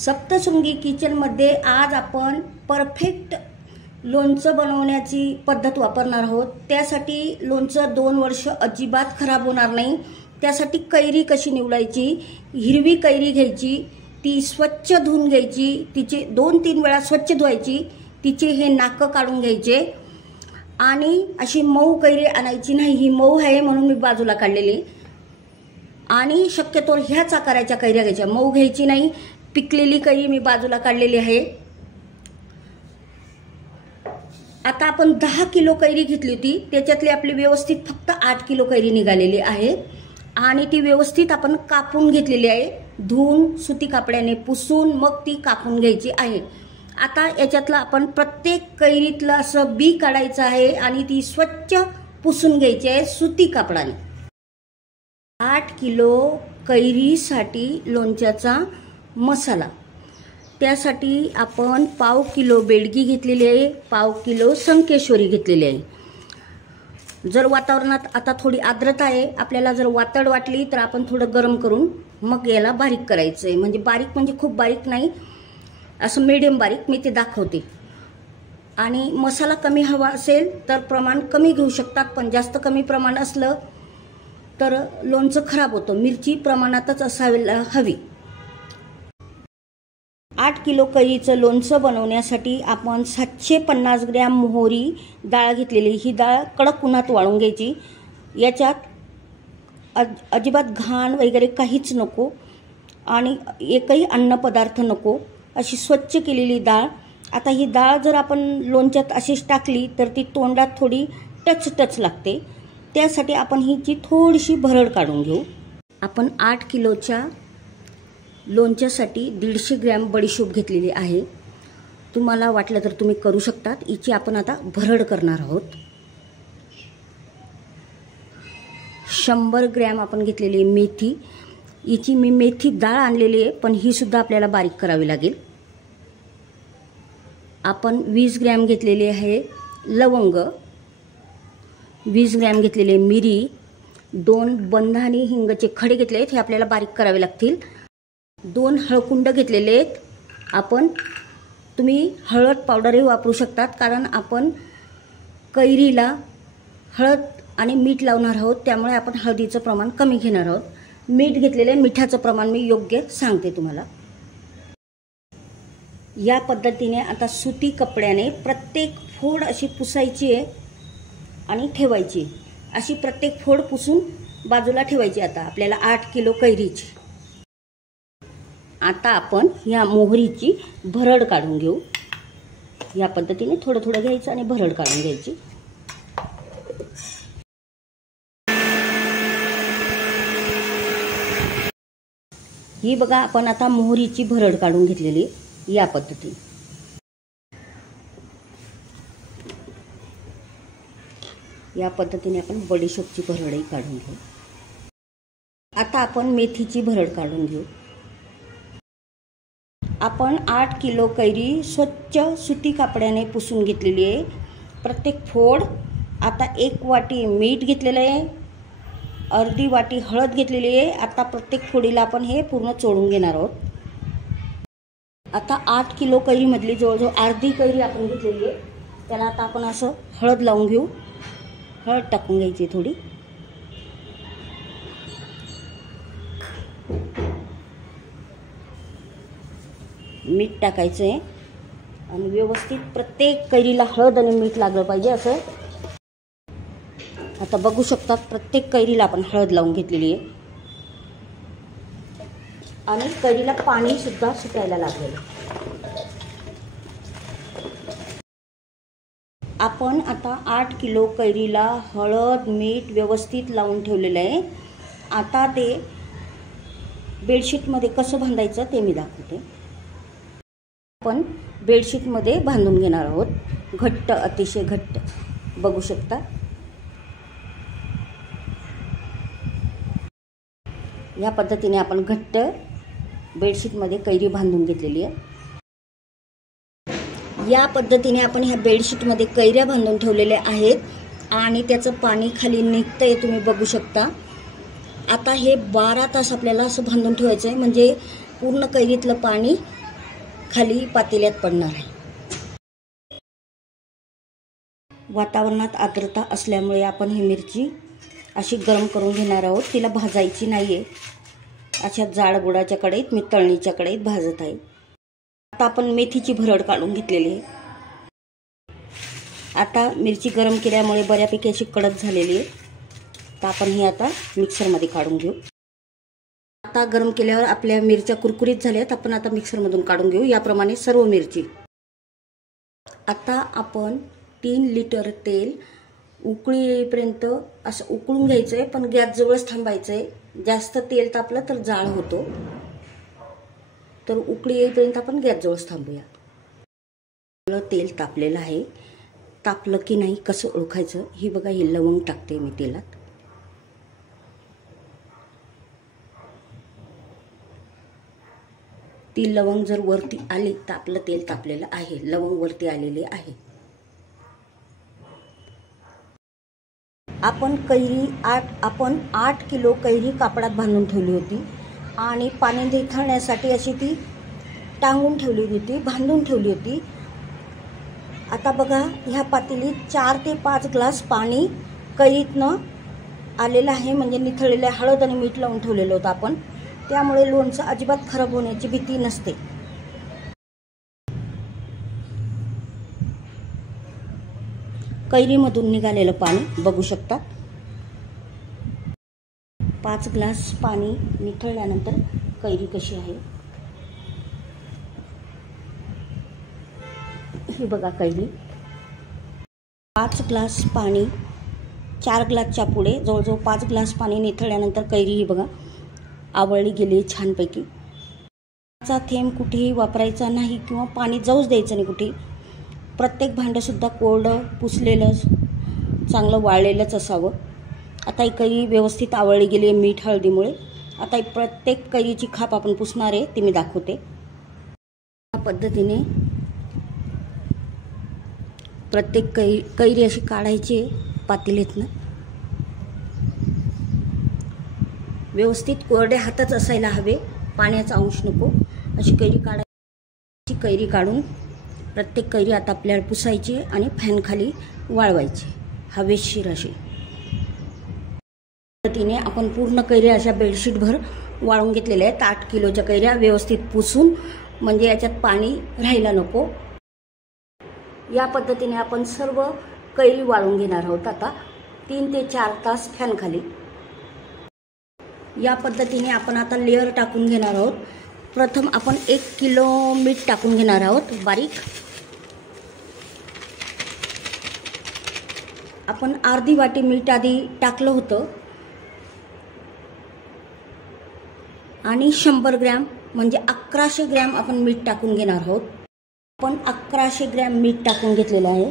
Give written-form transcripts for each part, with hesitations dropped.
सप्तशृंगी किचनमध्ये आज आपण परफेक्ट लोणचं बनवण्याची पद्धत वापरणार आहोत। त्यासाठी लोणचं 2 वर्ष अजिबात खराब होणार नाही। त्यासाठी कैरी कशी निवडायची, हिरवी कैरी घ्यायची, ती स्वच्छ धुवून घ्यायची, तिचे 2-3 वेळा स्वच्छ धुवायची, तिचे हे नाक काढून घ्यायचे आणि अशी मऊ कैरी आणायची नाही। ही मऊ आहे म्हणून मी बाजूला काढलेली आणि शक्यतो ह्याच आकाराच्या कैऱ्या घ्यायच्या, मऊ घ्यायची नाही। पिकलेली कैरी मी बाजूला काढलेली आहे। आता आपण 10 किलो कैरी घेतली होती, त्याच्यातली आपली व्यवस्थित फक्त 8 किलो कैरी निघालेली आहे आणि ती व्यवस्थित आपण कापून घेतलेली आहे। धुवून सुती कापड्याने पुसून मग ती कापून घ्यायची आहे। आता याच्यातला आपण प्रत्येक कैरीतलं असं बी काढायचं आहे आणि ती स्वच्छ पुसून घ्यायची आहे सुती कापडाने। 8 किलो कैरीसाठी लोणच्याचा मसाला, त्यासाठी आपण 1/2 किलो बेडगी घेतलेली आहे, 1/2 किलो संकेश्वरी घेतलेली आहे। जर वातावरणात आता थोडी आर्द्रता आहे, आपल्याला जर वातड वाटली तर आपण थोडं गरम करून मग याला बारीक करायचं आहे। म्हणजे बारीक म्हणजे खूप बारीक नाही, असं मीडियम बारीक मी ते दाखवते। आणि मसाला कमी हवा असेल तर प्रमाण कमी घेऊ शकतात, पण जास्त कमी प्रमाण असलं तर लोणचं खराब होतं। मिरची प्रमाणातच असायला हवी। 8 किलो कैरीचं लोणचं बनवण्यासाठी आपण 750 ग्रॅम मोहरी डाळ घेतलेली। ही डाळ कडक उन्हात वाळून घ्यायची। याच्यात अजिबात घाण वगैरे काहीच नको आणि एकही अन्न पदार्थ नको, अशी स्वच्छ केलेली डाळ। आता ही डाळ जर आपण लोणच्यात अशीच टाकली तर ती तोंडात थोडी टच लागते, त्यासाठी आपण हिची थोडीशी भरड काढून घेऊ। आपण 8 किलोच्या लोणच्यासाठी 150 ग्रॅम बडीशोप घेतलेली आहे। तुम्हाला वाटलं तर तुम्ही करू शकतात। हिची आपण आता भरड करणार आहोत। 100 ग्रॅम आपण घेतलेली मेथी, हिची मी मेथी डाळ आणलेली आहे, पण ही सुद्धा आपल्याला बारीक करावी लागेल। आपण 20 ग्रॅम घेतलेली आहे लवंग, 20 ग्रॅम घेतलेले मिरी, 2 बंधानी हिंगचे खडे घेतले आहेत, हे आपल्याला बारीक करावे लागतील। 2 हळकुंड घेतलेले आहेत आपण। तुम्ही हळद पावडरही वापरू शकतात, कारण आपण कैरीला हळद आणि मीठ लावणार आहोत, त्यामुळे आपण हळदीचं प्रमाण कमी घेणार आहोत। मीठ घेतलेले, मिठाचं प्रमाण मी योग्य सांगते तुम्हाला। या पद्धतीने आता सुती कपड्याने प्रत्येक फोड अशी पुसायची आहे आणि ठेवायची। अशी प्रत्येक फोड पुसून बाजूला ठेवायची। आता आपल्याला 8 किलो कैरीची। आता आपण या मोहरीची भरड काढून घेऊ। या पद्धतीने थोडं थोडं घ्यायचं आणि भरड काढून घ्यायची। ही बघा, आपण आता मोहरीची भरड काढून घेतलेली या पद्धतीने। या पद्धतीने आपण बडीशोपची भरडही काढून घेऊ। आता आपण मेथीची भरड काढून घेऊ। आपण 8 किलो कैरी स्वच्छ सुती कापड्याने पुसून घेतलेली आहे, प्रत्येक फोड। आता 1 वाटी मीठ घेतलेलं आहे, अर्धी वाटी हळद घेतलेली आहे। आता प्रत्येक फोडीला आपण हे पूर्ण चोळून घेणार आहोत। आता 8 किलो कैरीमधली जवळजवळ अर्धी कैरी आपण घेतलेली आहे, त्याला आता आपण असं हळद लावून घेऊ। हळद टाकून घ्यायची थोडी। मीठ टाकायचं आहे आणि व्यवस्थित प्रत्येक कैरीला हळद आणि मीठ लागलं पाहिजे असं। आता बघू शकता प्रत्येक कैरीला आपण हळद लावून घेतलेली आहे आणि कैरीला पाणी सुद्धा सुटायला लागेल। आपण आता 8 किलो कैरीला हळद मीठ व्यवस्थित लावून ठेवलेलं आहे। आता ते बेडशीटमध्ये कसं बांधायचं ते मी दाखवते। आपण बेडशीटमध्ये बांधून घेणार आहोत, घट्ट, अतिशय घट्ट बघू शकता। या पद्धतीने आपण घट्ट बेडशीटमध्ये कैरी बांधून घेतलेली आहे। या पद्धतीने आपण ह्या बेडशीटमध्ये कैऱ्या बांधून ठेवलेल्या आहेत आणि त्याचं पाणी खाली निघतंय, तुम्ही बघू शकता। आता हे 12 तास आपल्याला असं बांधून ठेवायचं आहे, म्हणजे पूर्ण कैरीतलं पाणी खाली पातेल्यात पडणार आहे. वातावरणात आर्द्रता असल्यामुळे आपण ही मिरची अशी गरम करून घेणार आहोत. तिला भाजायची नाही आहे. अशा जाडबुडाच्या कढईत मी तळणीच्या कढईत भाजत आहे. आता आपण मेथीची भरड काढून घेतलेली आहे. आता मिरची गरम केल्यामुळे बऱ्यापैकी अशी कडक झालेली आहे. तर आपण ही आता मिक्सरमध्ये काढून घेऊ. आता गरम केल्यावर आपल्या मिरच्या कुरकुरीत झाल्यात. आपण आता मिक्सरमधून काढून घेऊ. याप्रमाणे सर्व मिरची. आता आपण 3 लिटर तेल उकळी येईपर्यंत असं उकळून घ्यायचं आहे, पण गॅस जवळच थांबायचं आहे. जास्त तेल तापलं तर जाळ होतो. तर उकळी येईपर्यंत आपण गॅस जवळच थांबूया. तेल तापलेलं आहे. तापलं की नाही कसं ओळखायचं, ही बघा, हे लवंग टाकते मी तेलात. ती लवंग जर वरती आली तर आपलं तेल तापलेलं आहे. लवंग वरती आलेले आहे. आपण 8 किलो कैरी कापडात बांधून ठेवली होती आणि पाणी निथळण्यासाठी अशी ती टांगून ठेवली होती, बांधून ठेवली होती. आता बघा, ह्या पातेलीत 4 ते 5 ग्लास पाणी कैरीतनं आलेलं आहे. म्हणजे निथळलेलं हळद आणि मीठ लावून ठेवलेलं होतं आपण. त्यामुळे लोणचं अजिबात खराब होण्याची भीती नसते. कैरीमधून निघालेलं पाणी बघू शकता. 5 ग्लास पाणी निथळल्यानंतर कैरी कशी आहे ही बघा. कैरी 5 ग्लास पाणी, 4 ग्लासच्या पुढे जवळजवळ 5 ग्लास पाणी निथळल्यानंतर कैरी ही बघा आवळली गेली छानपैकी. चा थेंब कुठेही वापरायचा नाही किंवा पाणी जाऊच द्यायचं नाही कुठेही. प्रत्येक भांडंसुद्धा कोरडं, पुसलेलं, चांगलं वाळलेलंच असावं. आता ही कैरी व्यवस्थित आवळली गेली आहे मीठ हळदीमुळे. आता ही प्रत्येक कैरीची खाप आपण पुसणार आहे, ती मी दाखवते. या पद्धतीने प्रत्येक कैरी अशी काढायची पातेलीतनं. व्यवस्थित कोरडे हातच असायला हवे, पाण्याचा अंश नको. अशी कैरी काढायची. कैरी काढून प्रत्येक कैरी आता आपल्याला पुसायची आणि फॅनखाली वाळवायची हवेशीर अशी. पद्धतीने आपण पूर्ण कैऱ्या अशा बेडशीटभर वाळून घेतलेल्या आहेत. 8 किलोच्या कैऱ्या व्यवस्थित पुसून, म्हणजे याच्यात पाणी राहायला नको. या पद्धतीने आपण सर्व कैरी वाळून घेणार आहोत. आता 3 ते 4 तास फॅनखाली. या पद्धतीने आपण आता लेअर टाकून घेणार आहोत. प्रथम आपण 1 किलो मीठ टाकून घेणार आहोत बारीक. आपण अर्धी वाटी मीठ आधी टाकलं होतं आणि 100 ग्रॅम म्हणजे 1100 ग्रॅम आपण मीठ टाकून घेणार आहोत. आपण 1100 ग्रॅम मीठ टाकून घेतलेलं आहे.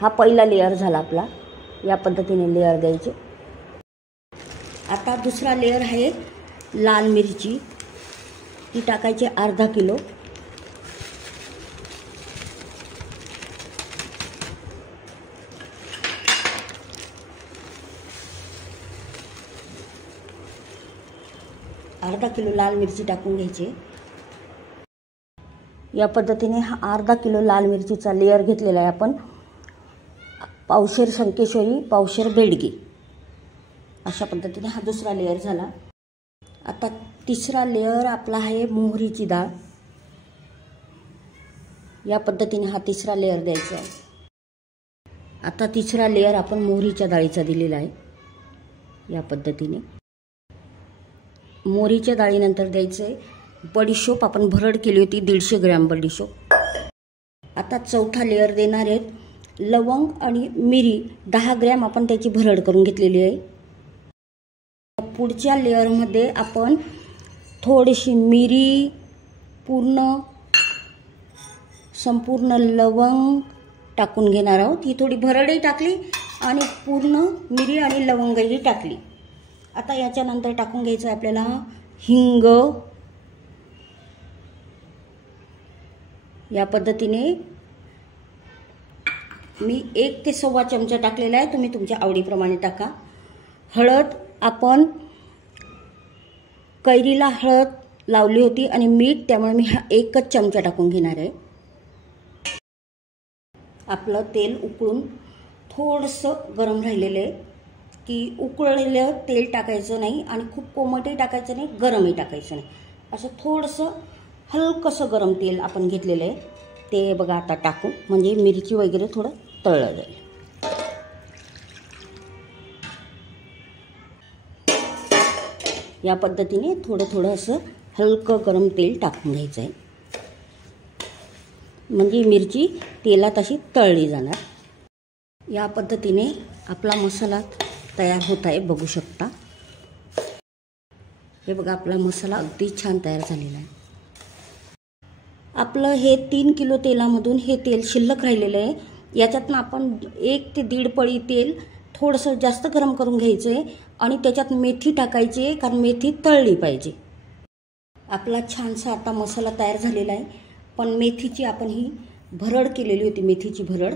हा पहिला लेअर झाला आपला. या पद्धतीने लेअर द्यायचे. आता दुसरा लेअर आहे लाल मिरची. ती टाकायची अर्धा किलो. अर्धा किलो लाल मिरची टाकून घ्यायची. या पद्धतीने हा अर्धा किलो लाल मिरचीचा लेअर घेतलेला आहे आपण. पावशेर संकेश्वरी, पावशेर बेडगी, अशा पद्धतीने हा दुसरा लेअर झाला. आता तिसरा लेअर आपला आहे मोहरीची डाळ. या पद्धतीने हा तिसरा लेअर द्यायचा आहे. आता तिसरा लेअर आपण मोहरीच्या डाळीचा दिलेला आहे. या पद्धतीने मोहरीच्या डाळीनंतर द्यायचं आहे बडीशोप. आपण भरड केली होती 150 ग्रॅम बडीशोप. आता चौथा लेअर देणार आहेत लवंग आणि मिरी. 10 ग्रॅम आपण त्याची भरड करून घेतलेली आहे. पुढच्या लेअरमध्ये आपण थोडीशी मिरी, संपूर्ण लवंग टाकून घेणार आहोत. ही थोडी भरडही टाकली आणि पूर्ण मिरी आणि लवंगही टाकली. आता याच्यानंतर टाकून घ्यायचं आहे आपल्याला हिंग. या पद्धतीने मी 1 ते 1.25 चमचा टाकलेला आहे. तुम्ही तुमच्या आवडीप्रमाणे टाका. हळद, आपण कैरीला हळद लावली होती आणि मीठ, त्यामुळे मी हा एकच चमचा टाकून घेणार आहे. आपलं तेल उकळून थोडंसं गरम राहिलेलं आहे, की उकळलेलं तेल टाकायचं नाही आणि खूप कोमटही टाकायचं नाही, गरमही टाकायचं नाही. असं थोडंसं हलकंसं गरम तेल आपण घेतलेलं आहे, ते बघा आता टाकून, म्हणजे मिरची वगैरे थोडं तळलं जाईल. या पद्धतीने थोडं थोडं असं हलकं गरम तेल टाकून घ्यायचं आहे, म्हणजे मिरची तेलात अशी तळली जाणार. या पद्धतीने आपला मसाला तयार होत आहे, बघू शकता. हे बघा, आपला मसाला अगदी छान तयार झालेला आहे. आपलं हे 3 किलो तेलामधून हे तेल शिल्लक राहिलेलं आहे. याच्यातनं आपण 1 ते 1.5 पळी तेल थोडंसं जास्त गरम करून घ्यायचं आहे आणि त्याच्यात मेथी टाकायची आहे, कारण मेथी तळली पाहिजे. आपला छानसा आता मसाला तयार झालेला आहे. पण मेथीची आपण ही भरड केलेली होती, मेथीची भरड,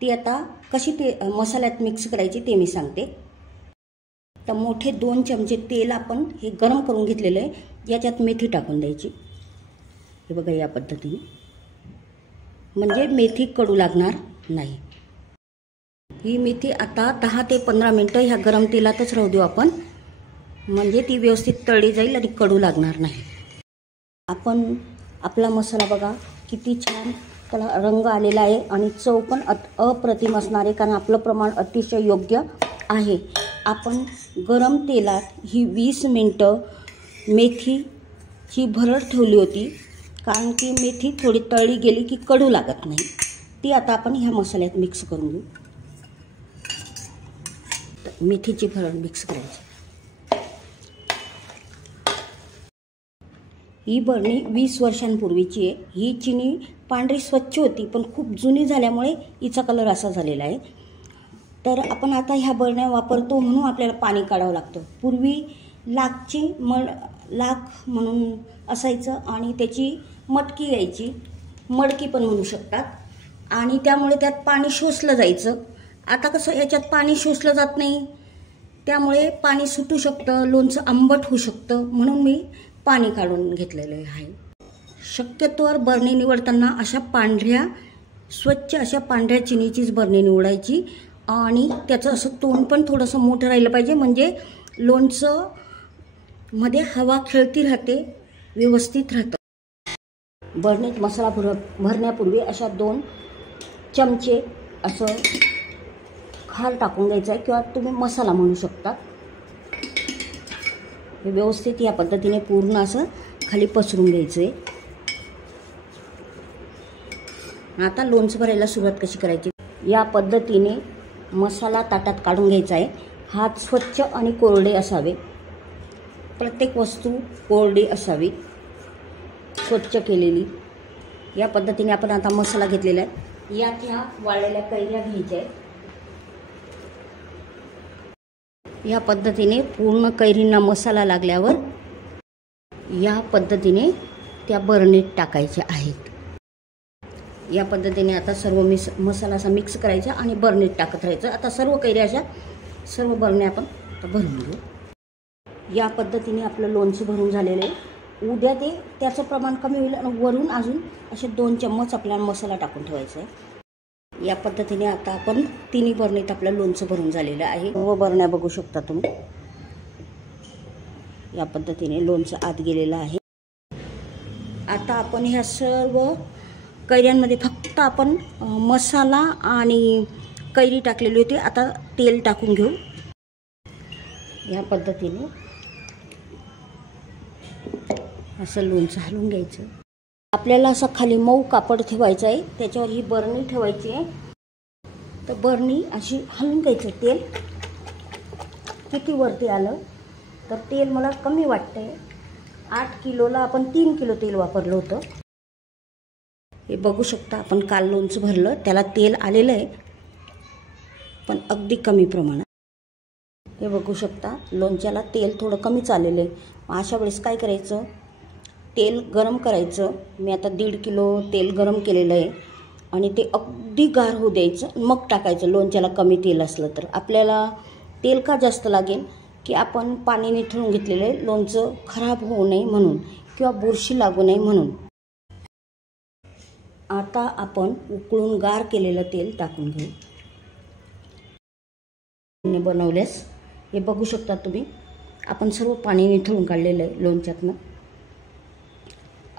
ती आता कशी ते मसाल्यात मिक्स करायची ते मी सांगते. तर मोठे 2 चमचे तेल आपण हे गरम करून घेतलेलं आहे, याच्यात मेथी टाकून द्यायची. हे बघा, या पद्धतीने, म्हणजे मेथी कडू लागणार नाही. ही मेथी आता 10 ते 15 मिनटं ह्या गरम तेलातच राहू देऊ आपण, म्हणजे ती व्यवस्थित तळली जाईल आणि कडू लागणार नाही. आपण आपला मसाला बघा किती छान त्याला रंग आलेला आहे आणि चव पण अप्रतिम असणार आहे, कारण आपलं प्रमाण अतिशय योग्य आहे. आपण गरम तेलात ही 20 मिनटं मेथीची भरड ठेवली होती, कारण की मेथी थोडी तळली गेली की कडू लागत नाही. ती आता आपण ह्या मसाल्यात मिक्स करून घेऊ. मेथीची भरड मिक्स करायची. ही बरणी 20 वर्षांपूर्वीची आहे. ही चिनी पांढरी स्वच्छ होती, पण खूप जुनी झाल्यामुळे हिचा कलर असा झालेला आहे. तर आपण आता ह्या बरण्या वापरतो म्हणून आपल्याला पाणी काढावं लागतं. पूर्वी लाख म्हणून असायचं आणि त्याची मटकी यायची, मडकी पण म्हणू शकतात, आणि त्यामुळे त्यात पाणी शोषलं जायचं. आता कसं याच्यात पाणी शोषलं जात नाही, त्यामुळे पाणी सुटू शकतं, लोणचं आंबट होऊ शकतं, म्हणून मी पाणी काढून घेतलेलं आहे. शक्यतोवर बरणी निवडताना अशा पांढऱ्या, स्वच्छ अशा पांढऱ्या चिनीचीच बरणी निवडायची आणि त्याचं असं तोंड पण थोडंसं मोठं राहिलं पाहिजे, म्हणजे लोणचं मध्ये हवा खेळती राहते, व्यवस्थित राहतं. बरणीत मसाला भरण्यापूर्वी अशा 2 चमचे असं खार टाकून घ्यायचं आहे, किंवा तुम्ही मसाला म्हणू शकता. हे व्यवस्थित या पद्धतीने पूर्ण असं खाली पसरून घ्यायचं आहे. आता लोणचं भरायला सुरुवात कशी करायची, या पद्धतीने मसाला ताटात काढून घ्यायचा आहे. हात स्वच्छ आणि कोरडे असावे, प्रत्येक वस्तू कोरडी असावी, स्वच्छ केलेली. या पद्धतीने आपण आता मसाला घेतलेला आहे. यात ह्या वाळलेल्या कैऱ्या घ्यायच्या आहेत. या पद्धतीने पूर्ण कैरींना मसाला लागल्यावर या पद्धतीने त्या बरणीत टाकायच्या आहेत. या पद्धतीने आता सर्व मसाला असा मिक्स करायचा आणि बरणीत टाकत राहायचं. आता सर्व कैऱ्या अशा सर्व बरण्या आपण भरून घेऊ. या पद्धतीने आपलं लोणचं भरून झालेलं आहे. उद्या त्याचं प्रमाण कमी होईल आणि वरून अजून असे 2 चम्मच आपल्याला मसाला टाकून ठेवायचा आहे. या पद्धतीने आता आपण 3 बरणीत आपलं लोणचं भरून झालेलं आहे. सर्व बरण्या बघू शकता तुम्ही. या पद्धतीने लोणचं आत गेलेलं आहे. आता आपण ह्या सर्व कैऱ्यांमध्ये फक्त आपण मसाला आणि कैरी टाकलेली होती. आता तेल टाकून घेऊ. या पद्धतीने असं लोणचं हलवून घ्यायचं. आपल्याला असं खाली मऊ कापड ठेवायचं आहे, त्याच्यावर ही बरणी ठेवायची आहे. तर बरणी अशी हलवून घ्यायचं. तेल किती वरती आलं तर तेल मला कमी वाटतंय. 8 किलोला आपण 3 किलो तेल वापरलं होतं. हे बघू शकता, आपण काल लोणचं भरलं त्याला तेल आलेलं आहे, पण अगदी कमी प्रमाणात. हे बघू शकता, लोणच्याला तेल थोडं कमीच आलेलं आहे. अशा वेळेस काय करायचं, तेल गरम करायचं. मी आता 1.5 किलो तेल गरम केलेलं आहे आणि ते अगदी गार होऊ द्यायचं, मग टाकायचं. लोणच्याला कमी तेल असलं तर आपल्याला तेल का जास्त लागेल की आपण पाणी निथळून घेतलेलं आहे लोणचं खराब होऊ नये म्हणून किंवा बुरशी लागू नये म्हणून. आता आपण उकळून गार केलेलं तेल टाकून घेऊ. बनवल्यास हे बघू शकता तुम्ही, आपण सर्व पाणी निथळून काढलेलं आहे लोणच्यातनं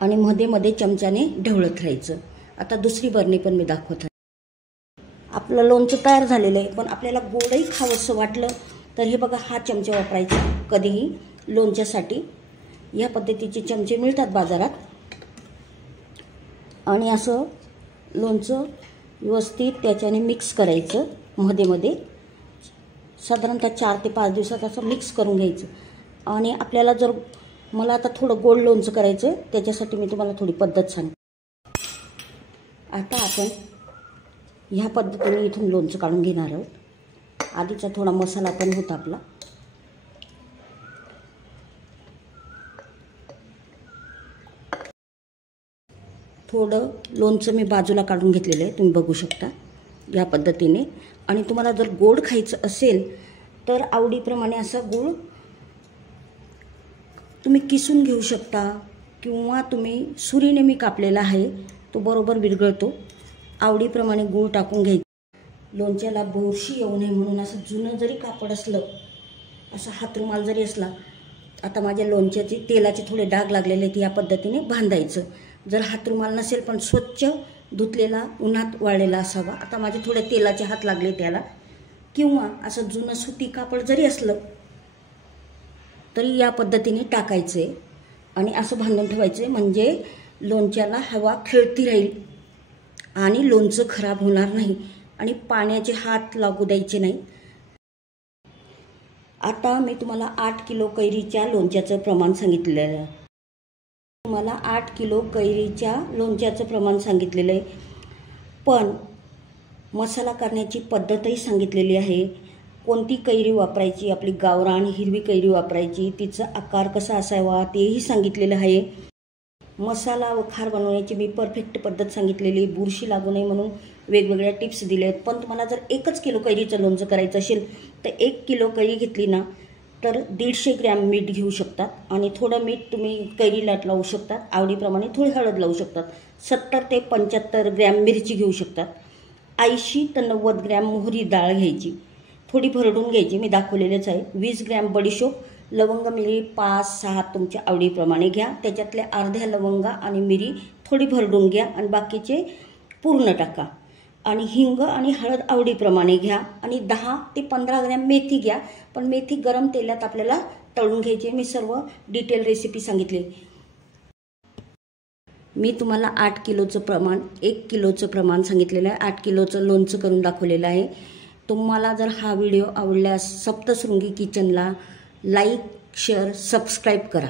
आणि मध्ये मध्ये चमच्याने ढवळत राहायचं. आता दुसरी बरणी पण मी दाखवत आहे. आपलं लोणचं तयार झालेलं आहे, पण आपल्याला गोडही खावंसं वाटलं तर हे बघा, हा चमचा वापरायचा कधीही लोणच्यासाठी. या पद्धतीचे चमचे मिळतात बाजारात. आणि असं लोणचं व्यवस्थित त्याच्याने मिक्स करायचं मध्ये मध्ये. साधारणतः 4 ते 5 दिवसात असं मिक्स करून घ्यायचं. आणि आपल्याला जर मला आता थोडं गोड लोणचं करायचं, त्याच्यासाठी मी तुम्हाला थोडी पद्धत सांगते. आता आपण ह्या पद्धतीने इथून लोणचं काढून घेणार आहोत. आधीचा थोडा मसाला पण होता आपला. थोडं लोणचं मी बाजूला काढून घेतलेलं आहे, तुम्ही बघू शकता या पद्धतीने. आणि तुम्हाला जर गोड खायचं असेल तर आवडीप्रमाणे असा गूळ तुम्ही किसून घेऊ शकता किंवा तुम्ही सुरीने मी कापलेला आहे, तो बरोबर विरघळतो. आवडीप्रमाणे गूळ टाकून घ्यायचं. लोणच्याला बुरशी येऊ नये म्हणून असं जुनं जरी कापड असलं, असा हातरुमाल जरी असला, आता माझ्या लोणच्याचे तेलाचे थोडे डाग लागलेले आहेत, या पद्धतीने बांधायचं. जर हातरुमाल नसेल पण स्वच्छ धुतलेला उन्हात वाळलेला असावा. आता माझे थोडे तेलाचे हात लागले त्याला. किंवा असं जुनं सुती कापड जरी असलं तरी या पद्धतीने टाकायचे आणि असं बांधून ठेवायचे, म्हणजे लोणच्याला हवा खेळती राहील आणि लोणचं खराब होणार नाही आणि पाण्याचे हात लागू द्यायचे नाही. आता मी तुम्हाला 8 किलो कैरीच्या लोणच्याचं प्रमाण सांगितलेलं आहे. तुम्हाला 8 किलो कैरीच्या लोणच्याचं प्रमाण सांगितलेलं आहे, पण मसाला करण्याची पद्धतही सांगितलेली आहे. कोणती कैरी वापरायची, आपली गावरान हिरवी कैरी वापरायची, तिचा आकार कसा असावा तेही सांगितलेलं आहे. मसाला व खार बनवण्याची मी परफेक्ट पद्धत सांगितलेली. बुरशी लागू नये म्हणून वेगवेगळ्या टिप्स दिल्या आहेत. पण तुम्हाला जर 1 किलो कैरीचं लोणचं करायचं असेल तर 1 किलो कैरी घेतली ना तर 150 ग्रॅम मीठ घेऊ शकतात आणि थोडं मीठ तुम्ही कैरीला लावू शकतात. आवडीप्रमाणे थोडी हळद लावू शकतात. 70 ते 75 ग्रॅम मिरची घेऊ शकतात. 80 ते 90 ग्रॅम मोहरी डाळ घ्यायची, थोडी भरडून घ्यायची, मी दाखवलेलेच आहे. 20 ग्रॅम बडीशोप, लवंग मिरी 5-6 तुमच्या आवडीप्रमाणे घ्या. त्याच्यातल्या अर्ध्या लवंगा आणि मिरी थोडी भरडून घ्या आणि बाकीचे पूर्ण टाका. आणि हिंग आणि हळद आवडीप्रमाणे घ्या. आणि 10 ते 15 ग्रॅम मेथी घ्या, पण मेथी गरम तेलात आपल्याला तळून घ्यायची. मी सर्व डिटेल रेसिपी सांगितली. मी तुम्हाला 8 किलोचं प्रमाण 1 किलोचं प्रमाण सांगितलेलं आहे. 8 किलोचं लोणचं करून दाखवलेलं आहे. तुम्हाला जर हा व्हिडिओ आवडल्यास सप्तशृंगी किचनला लाईक, शेअर, सबस्क्राईब करा.